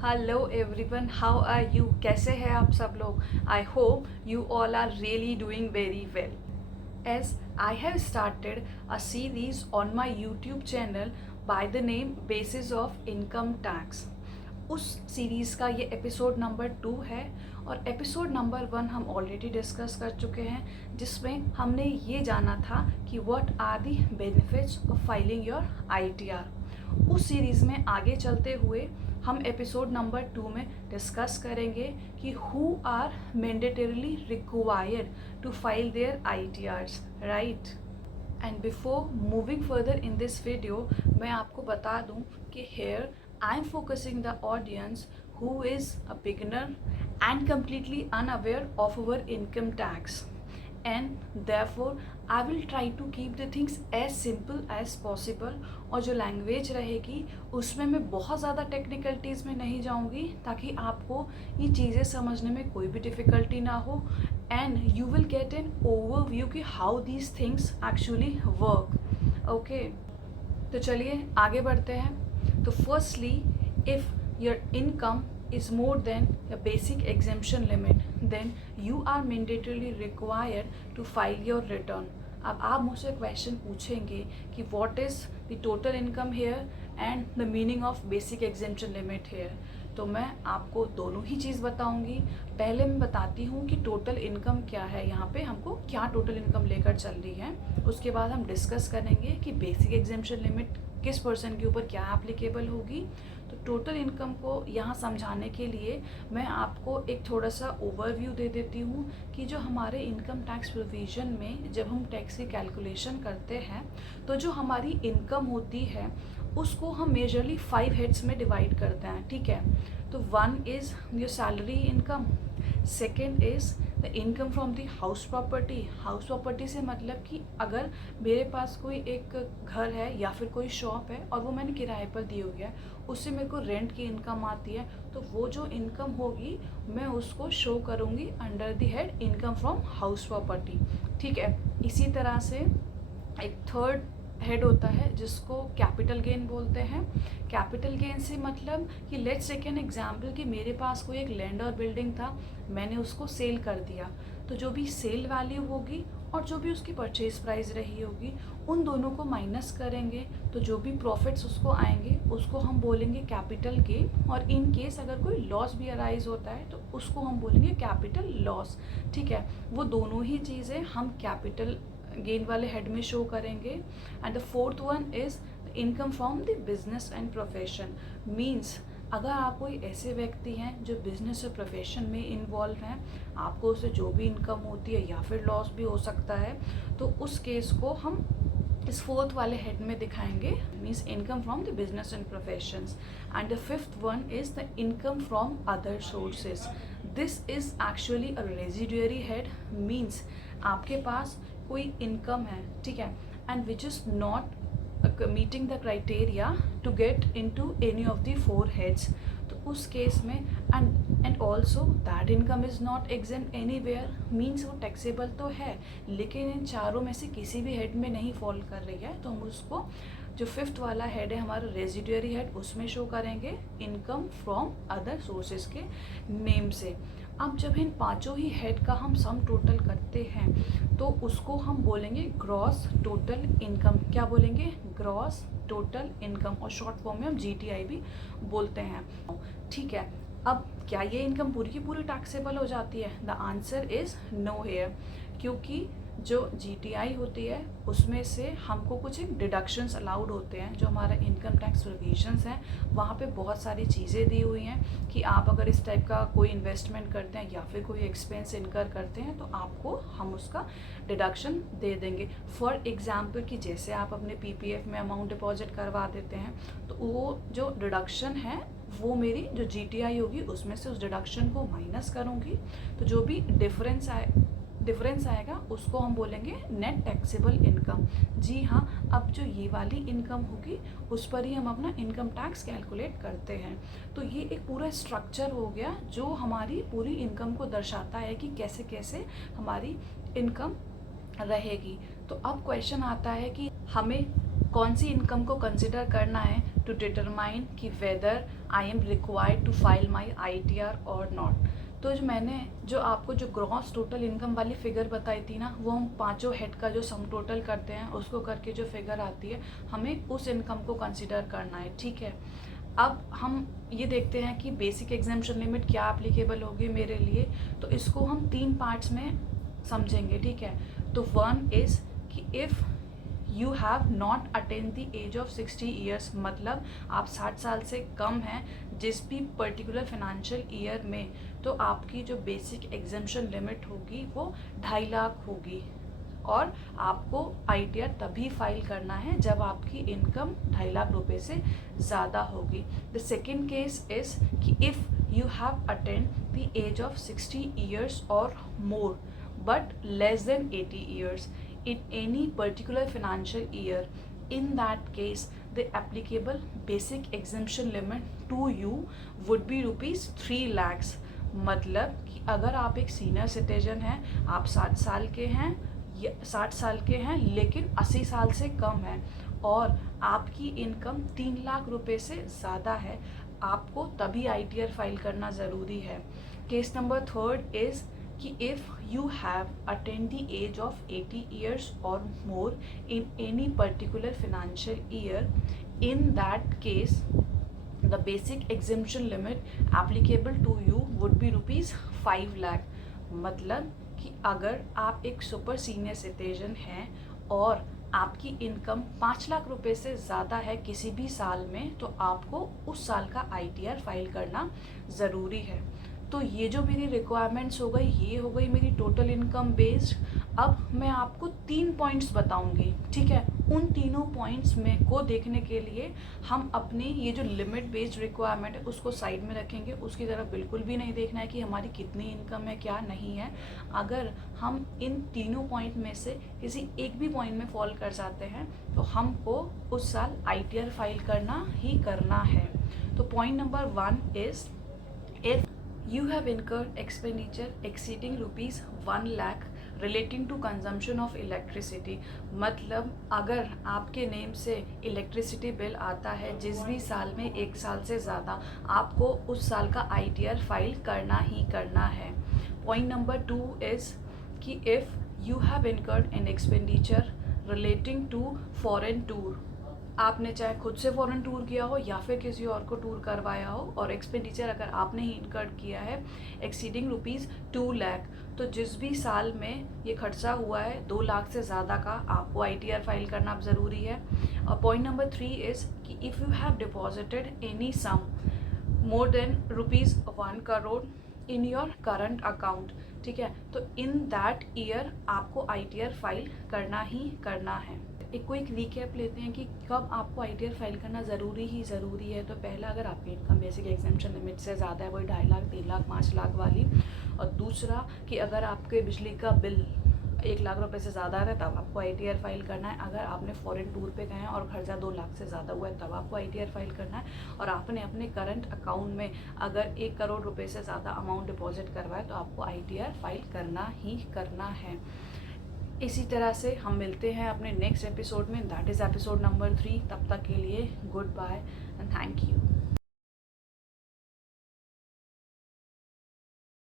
Hello everyone, how are you? कैसे हैं आप सब लोग? I hope you all are really doing very well. As I have started a series on my YouTube channel by the name Basis of Income Tax. उस series का ये episode number 2 है और एपिसोड नंबर 1 हम already discuss कर चुके हैं, जिसमें हमने ये जाना था कि what are the benefits of filing your ITR. उस सीरीज़ में आगे चलते हुए हम एपिसोड नंबर 2 में डिस्कस करेंगे कि who are mandatorily required to file their ITRs, right? And before moving further in this video, मैं आपको बता दूं कि here I am focusing the audience who is a beginner and completely unaware of our income tax, and therefore I will try to keep the things as simple as possible. और जो language रहेगी उसमें मैं बहुत ज़्यादा technicalities में नहीं जाऊंगी ताकि आपको ये चीज़ें समझने में कोई भी डिफ़िकल्टी ना हो, and you will get an overview कि how these things actually work. Okay, तो चलिए आगे बढ़ते हैं. तो firstly, if your income is more than the basic exemption limit, then you are mandatorily required to file your return. अब आप मुझसे क्वेश्चन पूछेंगे कि what is the total income here and the meaning of basic exemption limit here. तो मैं आपको दोनों ही चीज़ बताऊंगी. पहले मैं बताती हूँ कि टोटल इनकम क्या है, यहाँ पे हमको क्या टोटल इनकम लेकर चल रही है. उसके बाद हम डिस्कस करेंगे कि बेसिक एग्जेम्पशन लिमिट किस पर्सन के ऊपर क्या एप्लीकेबल होगी. तो टोटल इनकम को यहाँ समझाने के लिए मैं आपको एक थोड़ा सा ओवरव्यू दे देती हूँ कि जो हमारे इनकम टैक्स प्रोविज़न में जब हम टैक्स की कैलकुलेशन करते हैं तो जो हमारी इनकम होती है उसको हम मेजरली 5 हेड्स में डिवाइड करते हैं. ठीक है, तो 1 is your salary income, second is the income from the house property. House property से मतलब कि अगर मेरे पास कोई एक घर है या फिर कोई शॉप है और वो मैंने किराए पर दी हुई है, उससे मेरे को रेंट की इनकम आती है, तो वो जो इनकम होगी मैं उसको शो करूँगी under the head income from house property. ठीक है, इसी तरह से एक थर्ड हेड होता है जिसको कैपिटल गेन बोलते हैं. कैपिटल गेन से मतलब कि लेट्स टेक एन एग्जांपल कि मेरे पास कोई एक लैंड और बिल्डिंग था, मैंने उसको सेल कर दिया, तो जो भी सेल वैल्यू होगी और जो भी उसकी परचेज प्राइस रही होगी उन दोनों को माइनस करेंगे, तो जो भी प्रॉफिट्स उसको आएंगे उसको हम बोलेंगे कैपिटल गेन. और इन केस अगर कोई लॉस भी अराइज होता है तो उसको हम बोलेंगे कैपिटल लॉस. ठीक है, वो दोनों ही चीज़ें हम कैपिटल गेन वाले हेड में शो करेंगे. And the fourth one is the income from the business and profession. Means अगर आप कोई ऐसे व्यक्ति हैं जो बिजनेस और प्रोफेशन में इन्वॉल्व हैं, आपको उससे जो भी इनकम होती है या फिर लॉस भी हो सकता है, तो उस केस को हम इस फोर्थ वाले हेड में दिखाएंगे, means income from the business and professions. And the fifth one is the income from other sources. This is actually a residuary head. Means आपके पास कोई इनकम है, ठीक है, and which is not meeting the criteria to get into any of the 4 heads. तो उस case में and also that income is not exempt anywhere. Means वो टैक्सेबल तो है लेकिन इन चारों में से किसी भी हेड में नहीं फॉल कर रही है, तो हम उसको जो फिफ्थ वाला हेड है हमारा रेजिडुअरी हेड, उसमें शो करेंगे इनकम फ्रॉम अदर सोर्सेज के नेम से. अब जब इन पांचों ही हेड का हम सम टोटल करते हैं तो उसको हम बोलेंगे ग्रॉस टोटल इनकम. क्या बोलेंगे? ग्रॉस टोटल इनकम, और शॉर्ट फॉर्म में हम GTI भी बोलते हैं. ठीक है, अब क्या ये इनकम पूरी की पूरी टैक्सेबल हो जाती है? The answer is no here, क्योंकि जो GTI होती है उसमें से हमको कुछ एक डिडक्शंस अलाउड होते हैं. जो हमारा इनकम टैक्स प्रोविजंस हैं वहाँ पे बहुत सारी चीज़ें दी हुई हैं कि आप अगर इस टाइप का कोई इन्वेस्टमेंट करते हैं या फिर कोई एक्सपेंस इनकर करते हैं तो आपको हम उसका डिडक्शन दे देंगे. फॉर एग्जांपल कि जैसे आप अपने PPF में अमाउंट डिपॉजिट करवा देते हैं तो वो जो डिडक्शन है वो मेरी जो GTI होगी उसमें से उस डिडक्शन को माइनस करूँगी, तो जो भी डिफरेंस आएगा उसको हम बोलेंगे नेट टैक्सेबल इनकम. जी हाँ, अब जो ये वाली इनकम होगी उस पर ही हम अपना इनकम टैक्स कैलकुलेट करते हैं. तो ये एक पूरा स्ट्रक्चर हो गया जो हमारी पूरी इनकम को दर्शाता है कि कैसे कैसे हमारी इनकम रहेगी. तो अब क्वेश्चन आता है कि हमें कौन सी इनकम को कंसिडर करना है टू डिटरमाइन कि whether I am required to file my ITR और नॉट। तो जो आपको जो ग्रॉस टोटल इनकम वाली फिगर बताई थी ना, वो हम पांचों हेड का जो सम टोटल करते हैं उसको करके जो फिगर आती है, हमें उस इनकम को कंसिडर करना है, ठीक है। अब हम ये देखते हैं कि बेसिक एग्जाम्पशन लिमिट क्या एप्लीकेबल होगी मेरे लिए। तो इसको हम 3 पार्ट्स में समझेंगे, ठीक है। तो वन इज़ कि if you have not attain the age of 60 years, मतलब आप 60 साल से कम हैं जिस भी पर्टिकुलर फाइनेंशियल ईयर में, तो आपकी जो बेसिक एग्जाम्पशन लिमिट होगी वो 2.5 लाख होगी। और आपको ITR तभी फाइल करना है जब आपकी इनकम 2.5 लाख रुपए से ज़्यादा होगी। द सेकेंड केस इज़ कि if you have attend the age of 60 years और more but less than 80 years in any particular financial year. In that case, the applicable basic exemption limit to you would be ₹3 lakhs। मतलब कि अगर आप एक senior citizen हैं, आप 60 साल के हैं, 60 साल के हैं लेकिन 80 साल से कम है और आपकी इनकम 3 लाख रुपए से ज़्यादा है, आपको तभी ITR फाइल करना ज़रूरी है। केस नंबर थर्ड इज़ कि if you have attained the age of 80 years or more in any particular financial year, in that case the basic exemption limit applicable to you would be ₹5 lakh। मतलब कि अगर आप एक super senior citizen हैं और आपकी income 5 lakh रुपए से ज़्यादा है किसी भी साल में, तो आपको उस साल का ITR फाइल करना ज़रूरी है। तो ये जो मेरी रिक्वायरमेंट्स हो गई, ये हो गई मेरी टोटल इनकम बेस्ड। अब मैं आपको 3 पॉइंट्स बताऊंगी, ठीक है। उन तीनों पॉइंट्स में को देखने के लिए हम अपनी ये जो लिमिट बेस्ड रिक्वायरमेंट है उसको साइड में रखेंगे। उसकी तरफ बिल्कुल भी नहीं देखना है कि हमारी कितनी इनकम है, क्या नहीं है। अगर हम इन तीनों पॉइंट में से किसी एक भी पॉइंट में फॉल कर जाते हैं तो हमको उस साल ITR फाइल करना ही करना है। तो point number 1 is if you have incurred expenditure exceeding ₹1 lakh relating to consumption of electricity। मतलब अगर आपके नेम से इलेक्ट्रिसिटी बिल आता है जिस भी साल में 1 साल से ज़्यादा, आपको उस साल का ITR फाइल करना ही करना है। पॉइंट नंबर 2 इज़ कि if you have incurred an expenditure relating to foreign tour, आपने चाहे खुद से फॉरेन टूर किया हो या फिर किसी और को टूर करवाया हो, और एक्सपेंडिचर अगर आपने ही इनकर्ड किया है एक्सीडिंग ₹2 लाख, तो जिस भी साल में ये खर्चा हुआ है 2 लाख से ज़्यादा का, आपको ITR फाइल करना ज़रूरी है। और पॉइंट नंबर 3 इज़ कि if you have deposited any sum more than ₹1 crore in your current account, ठीक है, तो इन दैट ईयर आपको ITR फाइल करना ही करना है। एक क्विक रिकैप लेते हैं कि कब आपको ITR फाइल करना ज़रूरी है। तो पहला, अगर आपकी इनकम बेसिक एग्जाम्पशन लिमिट से ज़्यादा है, वही 2.5 लाख, 3 लाख, 5 लाख वाली। और दूसरा कि अगर आपके बिजली का बिल 1 लाख रुपए से ज़्यादा है तब आपको ITR फाइल करना है। अगर आपने फॉरेन टूर पे गए हैं और खर्चा 2 लाख से ज़्यादा हुआ है तब आपको ITR फाइल करना है। और आपने अपने करंट अकाउंट में अगर 1 करोड़ रुपए से ज़्यादा अमाउंट डिपॉजिट करवाए तो आपको ITR फाइल करना ही करना है। इसी तरह से हम मिलते हैं अपने नेक्स्ट एपिसोड में, दैट इज़ एपिसोड नंबर 3। तब तक के लिए good bye and thank you.